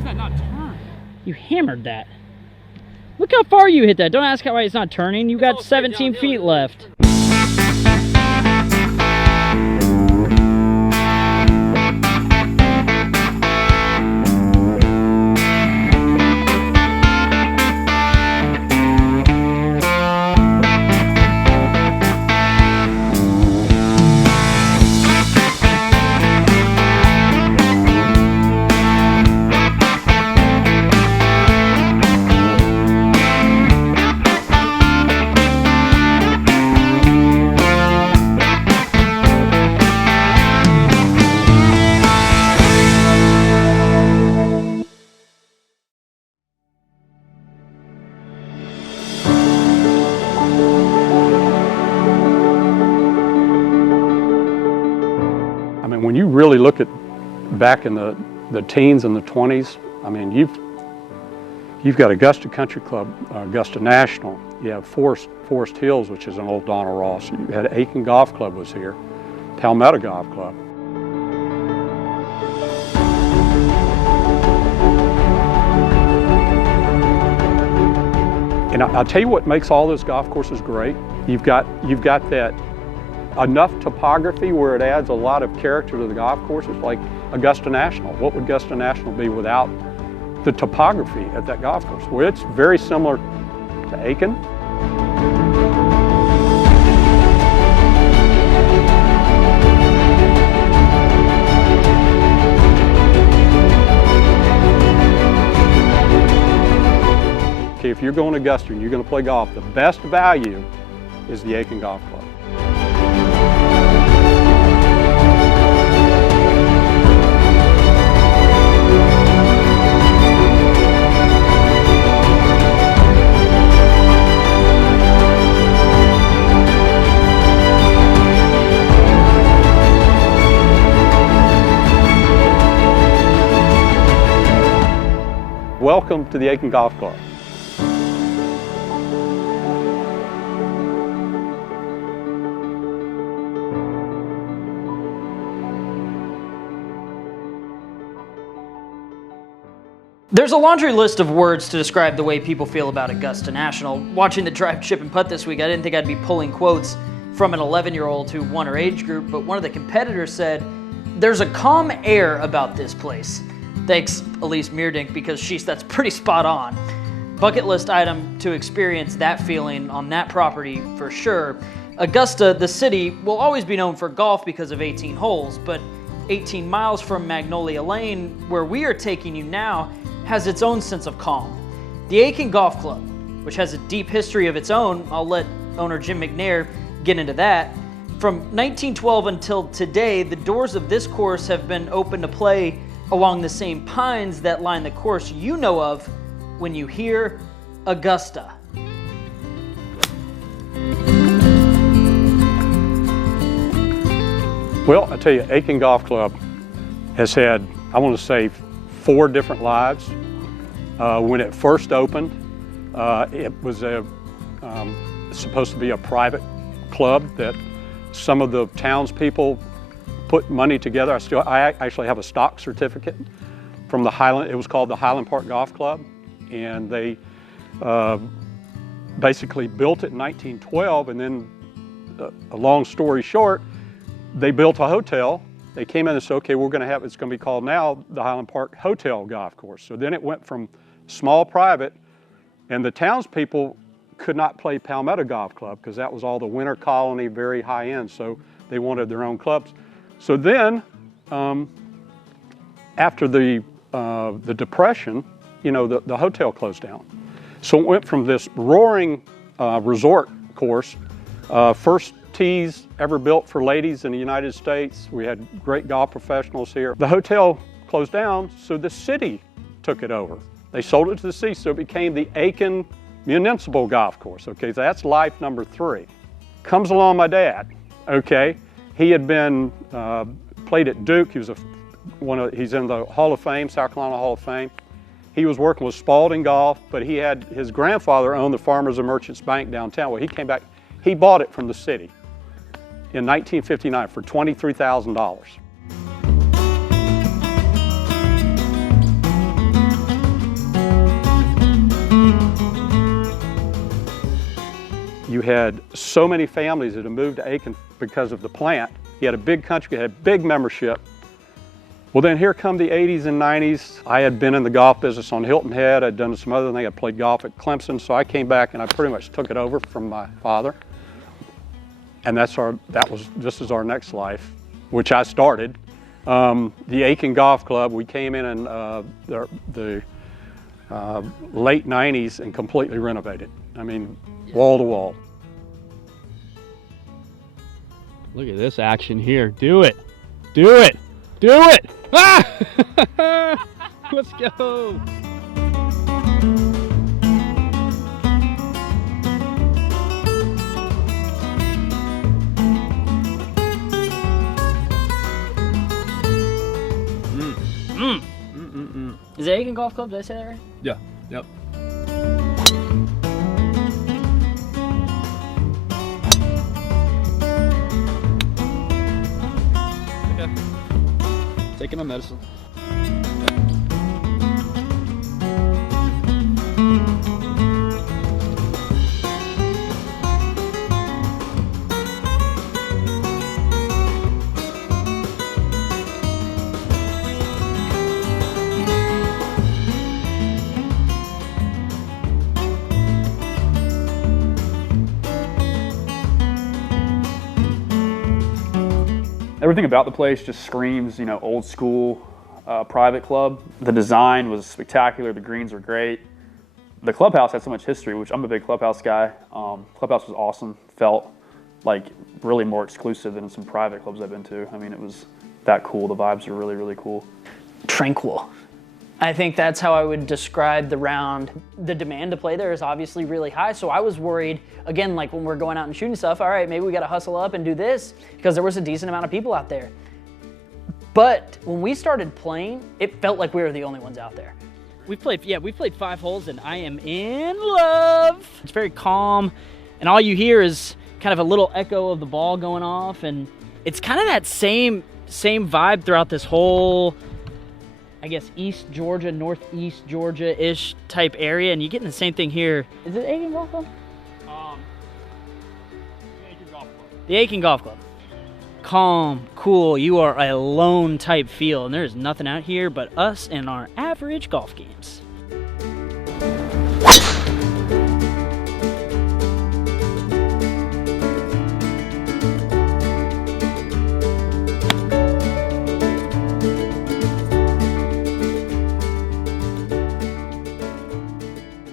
does that not turn? You hammered that. Look how far you hit that. Don't ask why it's not turning. You got 17 feet left. When you really look at back in the teens and the 20s, I mean, you've got Augusta Country Club, Augusta National. You have Forest Hills, which is an old Donald Ross. You had Aiken Golf Club was here, Palmetto Golf Club. And I'll tell you what makes all those golf courses great. You've got that enough topography where it adds a lot of character to the golf courses, like Augusta National. What would Augusta National be without the topography at that golf course? Well, it's very similar to Aiken. Okay, if you're going to Augusta and you're going to play golf, the best value is the Aiken Golf Club. Welcome to the Aiken Golf Club. There's a laundry list of words to describe the way people feel about Augusta National. Watching the drive, chip, and putt this week, I didn't think I'd be pulling quotes from an 11-year-old who won her age group, but one of the competitors said, "There's a calm air about this place." Thanks, Elise Meerdink, because that's pretty spot on. Bucket list item to experience that feeling on that property for sure. Augusta, the city, will always be known for golf because of 18 holes, but 18 miles from Magnolia Lane, where we are taking you now, has its own sense of calm. The Aiken Golf Club, which has a deep history of its own, I'll let owner Jim McNair get into that. From 1912 until today, the doors of this course have been open to play along the same pines that line the course you know of when you hear Augusta. Well, I tell you, Aiken Golf Club has had, I want to say, 4 different lives. When it first opened, it was supposed to be a private club that some of the townspeople put money together. I actually have a stock certificate from the Highland. It was called the Highland Park Golf Club, and they basically built it in 1912. And then, a long story short, they built a hotel. They came in and said, "Okay, it's going to be called now the Highland Park Hotel Golf Course." So then it went from small private, and the townspeople could not play Palmetto Golf Club because that was all the winter colony, very high end. So they wanted their own clubs. So then, after the Depression, the hotel closed down. So it went from this roaring resort course, first tees ever built for ladies in the United States. We had great golf professionals here. The hotel closed down, so the city took it over. They sold it to the city, so it became the Aiken Municipal Golf Course. Okay, so that's life number 3. Comes along my dad. Okay, he had been played at Duke. He was he's in the Hall of Fame, South Carolina Hall of Fame. He was working with Spalding Golf, but his grandfather owned the Farmers and Merchants Bank downtown. Well, he came back, he bought it from the city in 1959 for $23,000. You had so many families that had moved to Aiken because of the plant. You had a big country, you had a big membership. Well, then here come the 80s and 90s. I had been in the golf business on Hilton Head. I'd done some other things. I played golf at Clemson. So I came back and I pretty much took it over from my father. And this is our next life, which I started. The Aiken Golf Club, we came in the late 90s and completely renovated. I mean, wall to wall. Look at this action here. Do it. Do it. Do it. Ah! Let's go. Is it Aiken Golf Club? Did I say that right? Yeah. Yep. Okay. Taking my medicine. Everything about the place just screams, you know, old school private club. The design was spectacular. The greens were great. The clubhouse had so much history, which I'm a big clubhouse guy. Clubhouse was awesome. Felt like really more exclusive than some private clubs I've been to. I mean, it was that cool. The vibes were really, really cool. Tranquil. I think that's how I would describe the round. The demand to play there is obviously really high, so I was worried, again, like when we're going out and shooting stuff, all right, maybe we gotta hustle up and do this, because there was a decent amount of people out there. But when we started playing, it felt like we were the only ones out there. We played 5 holes and I am in love. It's very calm, and all you hear is kind of a little echo of the ball going off, and it's kind of that same vibe throughout this whole, I guess, East Georgia, Northeast Georgia-ish type area, and you're getting the same thing here. Is it Aiken Golf Club? The Aiken Golf Club. The Aiken Golf Club. Calm, cool, you are a lone type feel, and there's nothing out here but us and our average golf games.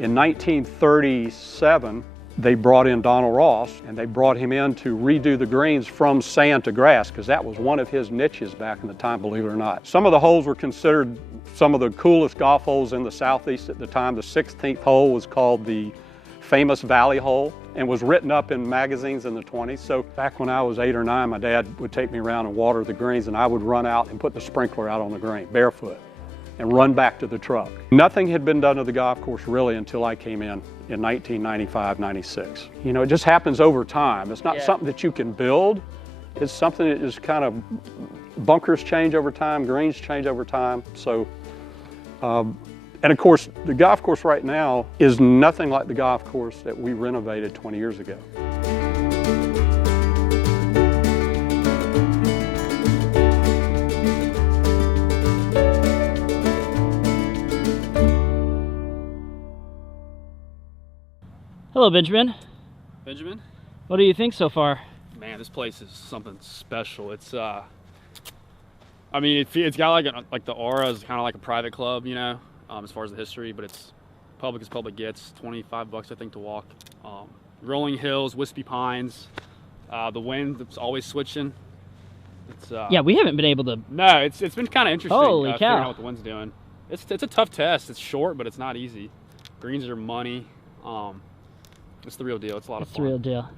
In 1937, they brought in Donald Ross, and they brought him in to redo the greens from sand to grass, because that was one of his niches back in the time, believe it or not. Some of the holes were considered some of the coolest golf holes in the Southeast at the time. The 16th hole was called the famous Valley hole and was written up in magazines in the 20s. So back when I was 8 or 9, my dad would take me around and water the greens, and I would run out and put the sprinkler out on the green, barefoot, and run back to the truck. Nothing had been done to the golf course really until I came in 1995, 96. You know, it just happens over time. It's not something that you can build. It's something that is kind of, bunkers change over time, greens change over time. So, and of course, the golf course right now is nothing like the golf course that we renovated 20 years ago. Hello, Benjamin. Benjamin? What do you think so far? Man, this place is something special. It's, I mean, it's got like the aura is kind of like a private club, you know, as far as the history, but it's public as public gets. $25, I think, to walk. Rolling hills, wispy pines. The wind, it's always switching. It's, yeah, we haven't been able to. No, it's been kind of interesting. Holy cow. Figuring out what the wind's doing. It's a tough test. It's short, but it's not easy. Greens are money. It's the real deal. It's a lot of fun. It's the real deal.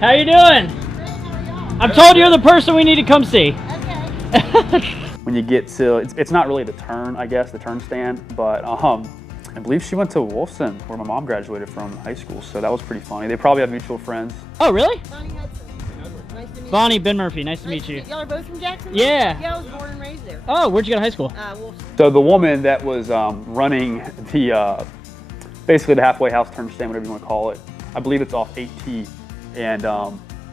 How you doing? I'm told you're the person we need to come see. When you get to, it's not really the turn, I guess, the turn stand, but I believe she went to Wolfson, where my mom graduated from high school, so that was pretty funny. They probably have mutual friends. Oh, really? Bonnie Hudson. Nice to meet Bonnie, you. Ben Murphy, nice to meet you. Y'all are both from Jacksonville? Yeah. Yeah, I was born and raised there. Oh, where'd you go to high school? Wolfson. So the woman that was running the, basically the halfway house turn stand, whatever you want to call it, I believe it's off 8T, and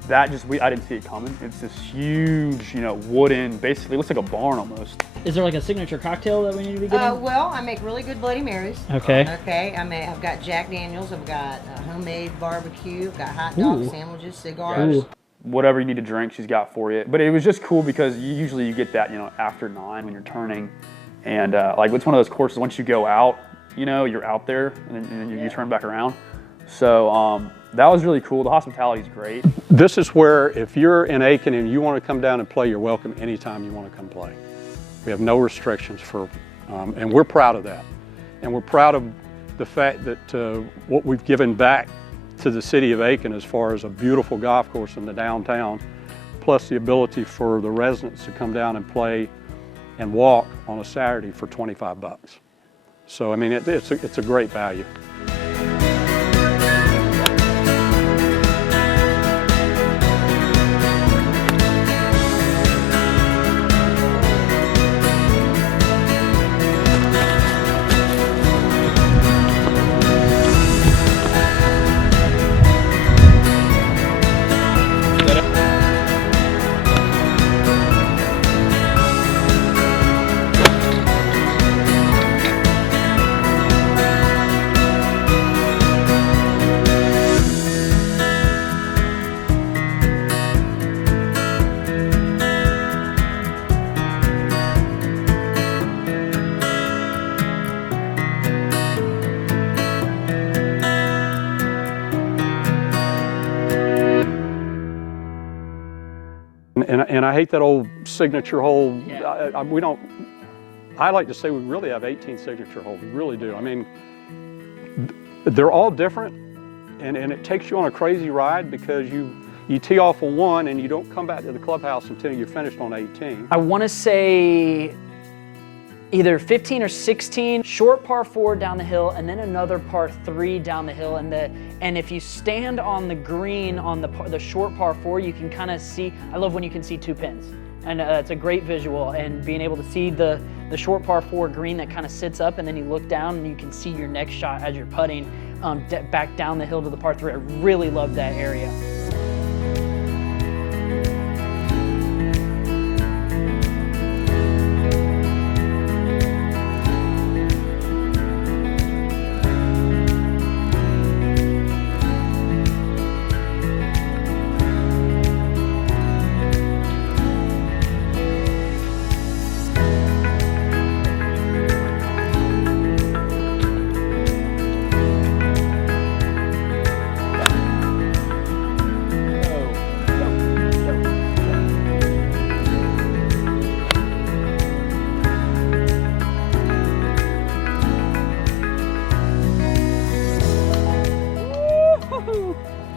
that just, I didn't see it coming. It's this huge, wooden, basically, it looks like a barn almost. Is there like a signature cocktail that we need to be getting? Well, I make really good Bloody Marys. Okay. Okay, I've got Jack Daniels, I've got homemade barbecue, I've got hot dog sandwiches, cigars. Ooh. Whatever you need to drink, she's got for you. But it was just cool because usually you get that, after 9 when you're turning. And like it's one of those courses, once you go out, you're out there and then you turn back around. So that was really cool. The hospitality is great. This is where if you're in Aiken and you want to come down and play, you're welcome anytime you want to come play. We have no restrictions for, and we're proud of that. And we're proud of the fact that what we've given back to the city of Aiken as far as a beautiful golf course in the downtown, plus the ability for the residents to come down and play and walk on a Saturday for 25 bucks. So, I mean, it's a great value. And I hate that old signature hole. Yeah. I like to say we really have 18 signature holes. We really do. I mean, they're all different, and it takes you on a crazy ride because you tee off on one and you don't come back to the clubhouse until you're finished on 18. I want to say either 15 or 16, short par 4 down the hill, and then another par 3 down the hill. And if you stand on the green on the short par 4, you can kind of see. I love when you can see 2 pins, and it's a great visual. And being able to see the short par 4 green that kind of sits up, and then you look down and you can see your next shot as you're putting back down the hill to the par 3. I really love that area.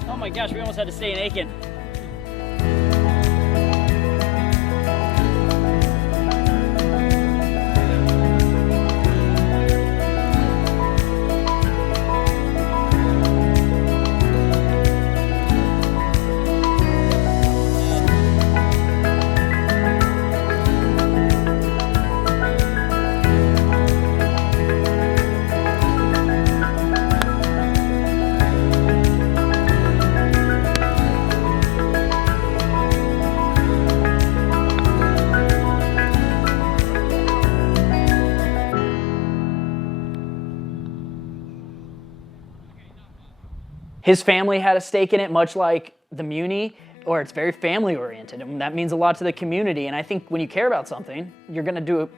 Oh my gosh, we almost had to stay in Aiken. His family had a stake in it, much like the Muni, or it's very family oriented, and that means a lot to the community. And I think when you care about something, you're gonna do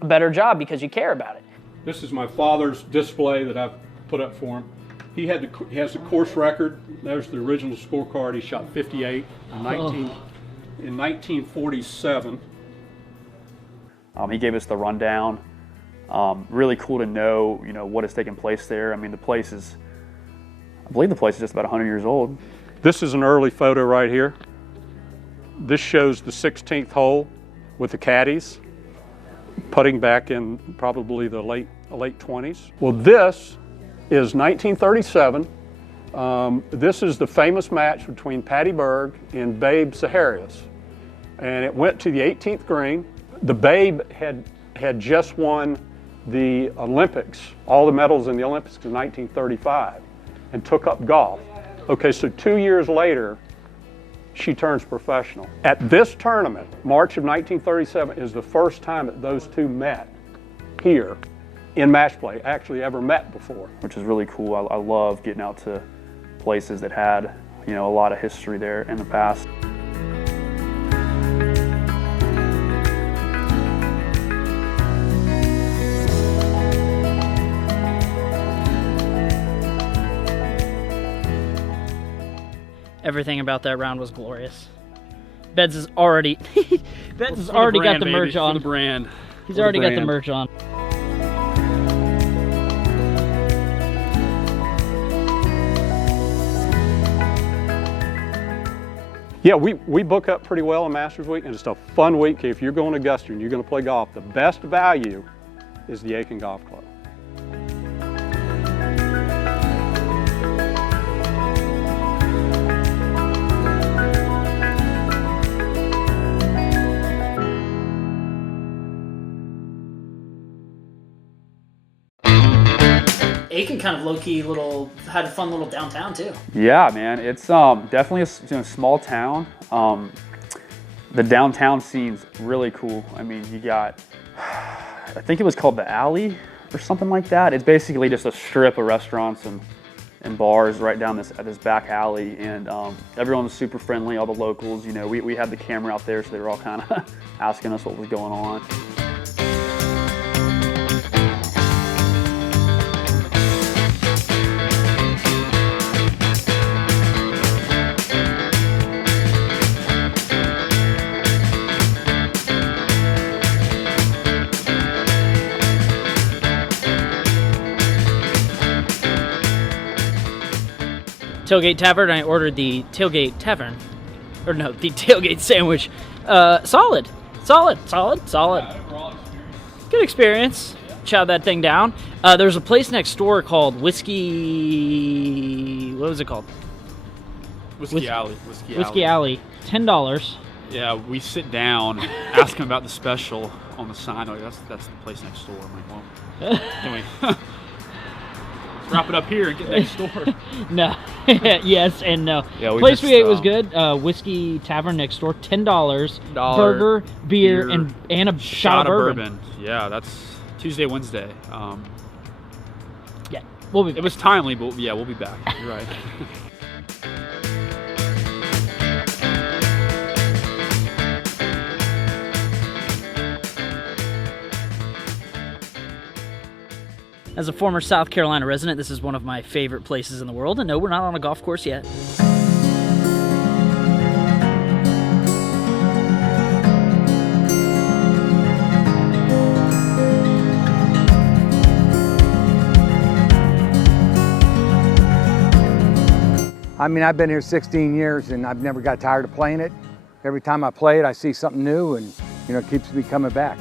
a better job because you care about it. This is my father's display that I've put up for him. He has the course record. There's the original scorecard. He shot 58 in 1947. He gave us the rundown. Really cool to know, what has taken place there. I mean, I believe the place is just about 100 years old. This is an early photo right here. This shows the 16th hole with the caddies, putting back in probably the late 20s. Well, this is 1937. This is the famous match between Patty Berg and Babe Saharias. And it went to the 18th green. The Babe had just won the Olympics, all the medals in the Olympics in 1935, and took up golf. Okay, so 2 years later, she turns professional. At this tournament, March of 1937, is the first time that those two met here in match play, actually ever met before. Which is really cool. I love getting out to places that had, you know, a lot of history there in the past. Everything about that round was glorious. Betts has already Betts has already got the merch on. For the brand. He's already got the merch on. Yeah, we book up pretty well on Masters Week, and it's a fun week. If you're going to Augusta and you're going to play golf, the best value is the Aiken Golf Club. Aiken kind of low-key had a fun little downtown too. Yeah, man, it's definitely a small town. The downtown scene's really cool. I mean, you got, I think it was called the Alley or something like that. It's basically just a strip of restaurants and bars right down this back alley, and everyone was super friendly. All the locals, you know, we had the camera out there, so they were all kind of asking us what was going on. Tailgate Tavern. I ordered the Tailgate Tavern, or no, the tailgate sandwich. Solid. Good experience. Chowed that thing down. There's a place next door called Whiskey. What was it called? Whiskey Alley. Whiskey Alley. $10. Yeah, we sit down, ask them about the special on the sign. Like, that's the place next door. I'm like, well, can we wrap it up here and get next door? No. Yes and no. Yeah, place we ate was good. Whiskey Tavern next door. $10. Burger, beer, and a shot of bourbon. Yeah, that's Tuesday, Wednesday. Yeah, we'll be back. It was timely, but yeah, we'll be back. You're right. As a former South Carolina resident, this is one of my favorite places in the world. And no, we're not on a golf course yet. I mean, I've been here 16 years and I've never got tired of playing it. Every time I play it, I see something new and, you know, it keeps me coming back.